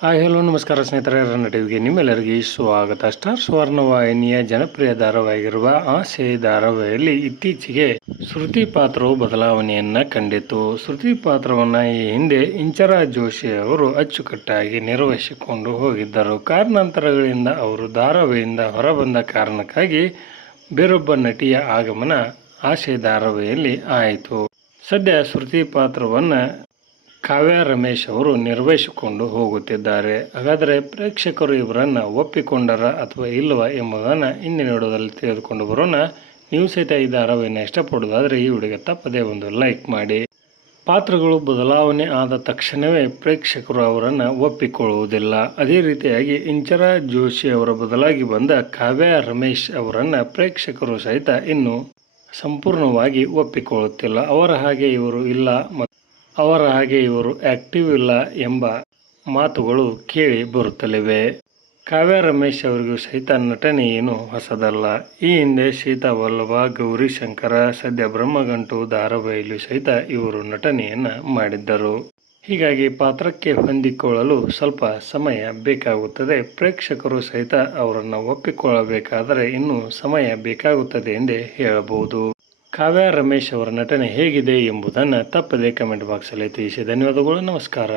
Hi hello ನಮಸ್ಕಾರ ಸ್ನೇಹಿತರೆ, ಟಿವಿಗೆ ನಿಮ್ಮೆಲ್ಲರಿಗೆ ಸ್ವಾಗತ. ಸ್ಟಾರ್ ಸ್ವರ್ಣವಾಹಿನಿಯ ಜನಪ್ರಿಯ ಧಾರಾವಾಹಿಯಾಗಿರುವ ಆಸೆ ಧಾರಾವಾಹಿಯಲ್ಲಿ ಇತ್ತೀಚೆಗೆ ಶ್ರುತಿ ಪಾತ್ರವು ಬದಲಾವಣೆಯನ್ನ ಕಂಡಿತು. ಶ್ರುತಿ ಪಾತ್ರವನ್ನು ಈ ಹಿಂದೆ ಇಂಚರ ಜೋಶಿ ಅವರು ಅಚ್ಚುಕಟ್ಟಾಗಿ ನಿರ್ವಹಿಸಿಕೊಂಡು ಹೋಗಿದ್ದರು. ಕಾರಣಾಂತರಗಳಿಂದ ಅವರು ಧಾರಾವಾಹಿಯಿಂದ ಹೊರಬಂದ ಕಾರಣಕ್ಕಾಗಿ ಬೇರೊಬ್ಬ ನಟಿಯ ಆಗಮನ ಆಸೆ ಧಾರಾವಾಹಿಯಲ್ಲಿ ಆಯಿತು. ಸದ್ಯ ಶ್ರುತಿ ಪಾತ್ರವನ್ನು ಕಾವ್ಯ ರಮೇಶ್ ಅವರು ನಿರ್ವಹಿಸಿಕೊಂಡು ಹೋಗುತ್ತಿದ್ದಾರೆ. ಹಾಗಾದರೆ ಪ್ರೇಕ್ಷಕರು ಇವರನ್ನು ಒಪ್ಪಿಕೊಂಡರ ಅಥವಾ ಇಲ್ಲವಾ ಎಂಬುದನ್ನು ಇಂದಿನ ವಿಡಿಯೋದಲ್ಲಿ ತೆಗೆದುಕೊಂಡು ಬರೋಣ. ನೀವು ಸಹಿತ ಈ ಧಾರಾವಾಹಿಯನ್ನು ಇಷ್ಟಪಡೋದಾದರೆ ಈ ವಿಡಿಯೋಗೆ ತಪ್ಪದೇ ಒಂದು ಲೈಕ್ ಮಾಡಿ. ಪಾತ್ರಗಳು ಬದಲಾವಣೆ ಆದ ತಕ್ಷಣವೇ ಪ್ರೇಕ್ಷಕರು ಅವರನ್ನು ಒಪ್ಪಿಕೊಳ್ಳುವುದಿಲ್ಲ. ಅದೇ ರೀತಿಯಾಗಿ ಇಂಚರ ಜೋಶಿ ಅವರ ಬದಲಾಗಿ ಬಂದ ಕಾವ್ಯ ರಮೇಶ್ ಅವರನ್ನು ಪ್ರೇಕ್ಷಕರು ಸಹಿತ ಇನ್ನೂ ಸಂಪೂರ್ಣವಾಗಿ ಒಪ್ಪಿಕೊಳ್ಳುತ್ತಿಲ್ಲ. ಅವರ ಹಾಗೆ ಇವರು ಇಲ್ಲ, ಅವರ ಹಾಗೆ ಇವರು ಆಕ್ಟಿವ್ ಇಲ್ಲ ಎಂಬ ಮಾತುಗಳು ಕೇಳಿ ಬರುತ್ತಲಿವೆ. ಕಾವ್ಯ ರಮೇಶ್ ಅವರಿಗೂ ಸಹಿತ ನಟನೆ ಏನು ಹೊಸದಲ್ಲ. ಈ ಹಿಂದೆ ಸೀತಾ ವಲ್ಲಭ, ಗೌರಿ ಶಂಕರ, ಸದ್ಯ ಬ್ರಹ್ಮಗಂಟು ಧಾರಾವಾಹಿಯಲ್ಲೂ ಸಹಿತ ಇವರು ನಟನೆಯನ್ನು ಮಾಡಿದ್ದರು. ಹೀಗಾಗಿ ಪಾತ್ರಕ್ಕೆ ಹೊಂದಿಕೊಳ್ಳಲು ಸ್ವಲ್ಪ ಸಮಯ ಬೇಕಾಗುತ್ತದೆ. ಪ್ರೇಕ್ಷಕರು ಸಹಿತ ಅವರನ್ನು ಒಪ್ಪಿಕೊಳ್ಳಬೇಕಾದರೆ ಇನ್ನೂ ಸಮಯ ಬೇಕಾಗುತ್ತದೆ ಎಂದೇ ಹೇಳಬಹುದು. ಕಾವ್ಯ ರಮೇಶ್ ಅವರ ನಟನೆ ಹೇಗಿದೆ ಎಂಬುದನ್ನು ತಪ್ಪದೇ ಕಮೆಂಟ್ ಬಾಕ್ಸಲ್ಲಿ ತಿಳಿಸಿ. ಧನ್ಯವಾದಗಳು, ನಮಸ್ಕಾರ.